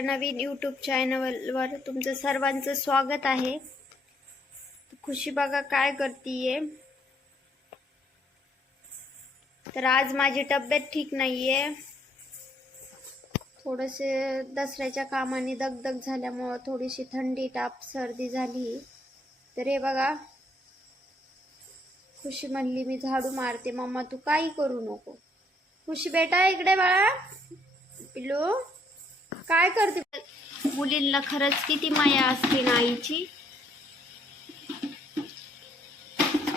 नवीन YouTube चॅनलवर तुमचं सर्वांचं स्वागत आहे. खुशी बघा काय करतीये. तर आज माझी तब्येत ठीक नाहीये. थोडेसे दसऱ्याच्या कामाने दगदग झाल्यामुळं थोडीशी थंडी ताप सर्दी झाली. तर हे बघा. खुशी म्हणली मी झाडू मारते मम्मा तू काही करू नको. खुशी बेटा इकडे बाळा. पिलू काय करते? मुलींना खरंच किती माया असते ना आईची.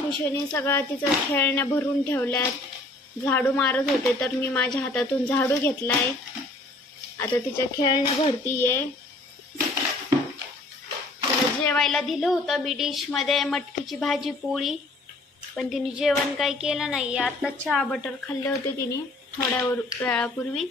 खुशीने सगळं तिचं खेळण्या भरून ठेवल्यात. झाडू मारत होते तर मी माझ्या हातातून झाडू घेतलाय. आता तिच्या खेळण्या भरतीये. तिला जेवायला दिलं होतं मी डिशमध्ये मटकीची भाजी पोळी. पण तिने जेवण काही केलं नाही. आता चहा बटर खाल्ले होते तिने थोड्या वर- वेळापूर्वी.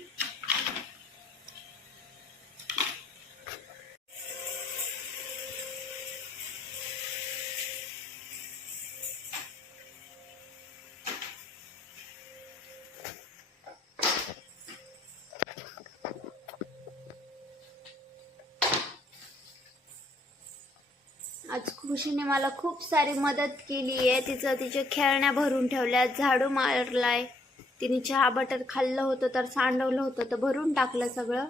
आज खुशीने मला खूप सारी मदत केली आहे. तिचं तिच्या खेळण्या भरून ठेवल्या झाडू मारलाय. तिने चहा बटर खाल्लं होतं तर सांडवलं होतं तर भरून टाकलं सगळं.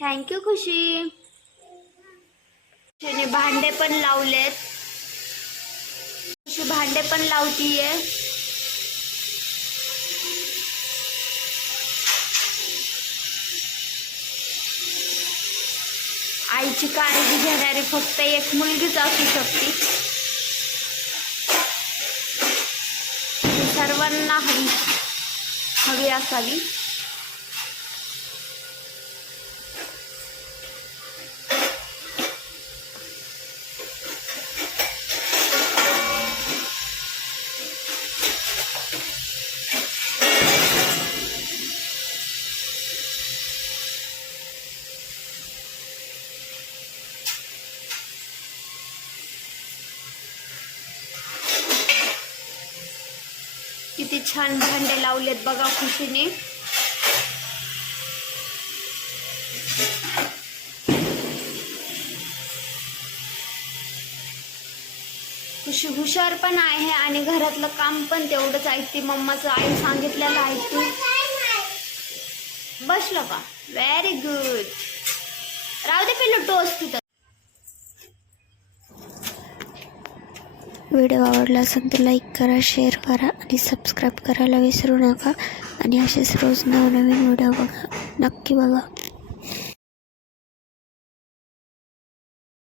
थँक्यू खुशी. खुशीने भांडे पण लावलेत. खुशी भांडे पण लावतीये. आईची काळजी घेणारी फक्त एक मुलगीच असू शकते. सर्वांना हवी हवी असावी. किती छान भांडे लावलेत बघा खुशीने. खुशी हुशार पण आहे आणि घरातलं काम पण तेवढंच ऐकते मम्माचं आई सांगितलेलं ऐकते बसलं का? व्हेरी गुड राहू दे पिल्लू टोस तिथं. व्हिडिओ आवडला असेल तर लाईक करा शेअर करा आणि सबस्क्राईब करायला विसरू नका. आणि असेच रोज नवनवीन व्हिडिओ बघा. नक्की बघा.